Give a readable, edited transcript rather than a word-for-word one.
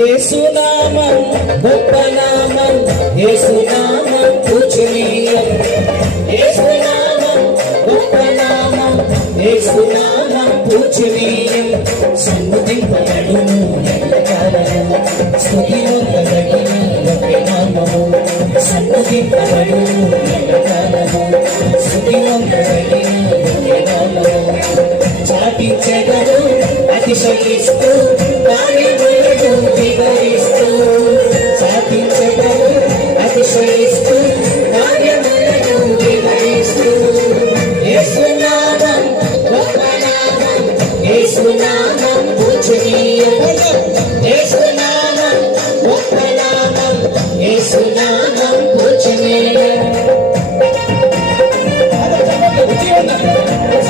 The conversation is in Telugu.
యేసునామం గొప్ప నామం, యేసునామం పూజనీయం, యేసునామం గొప్ప నామం, యేసునామం పూజనీయం. సన్నుతింపబడును ఎల్లకాలము, స్తుతింపబడిన ఒకే నామము. సన్నుతింపబడును ఎల్లకాలము, స్తుతింపబడిన ఒకే నామము. చాటించెదరు అతిశయిస్తూ కార్యములను వివరిస్తూ, చాటించెదరు అతిశయిస్తూ కార్యములను వివరిస్తూ. యేసునామం గొప్ప నామం, యేసునామం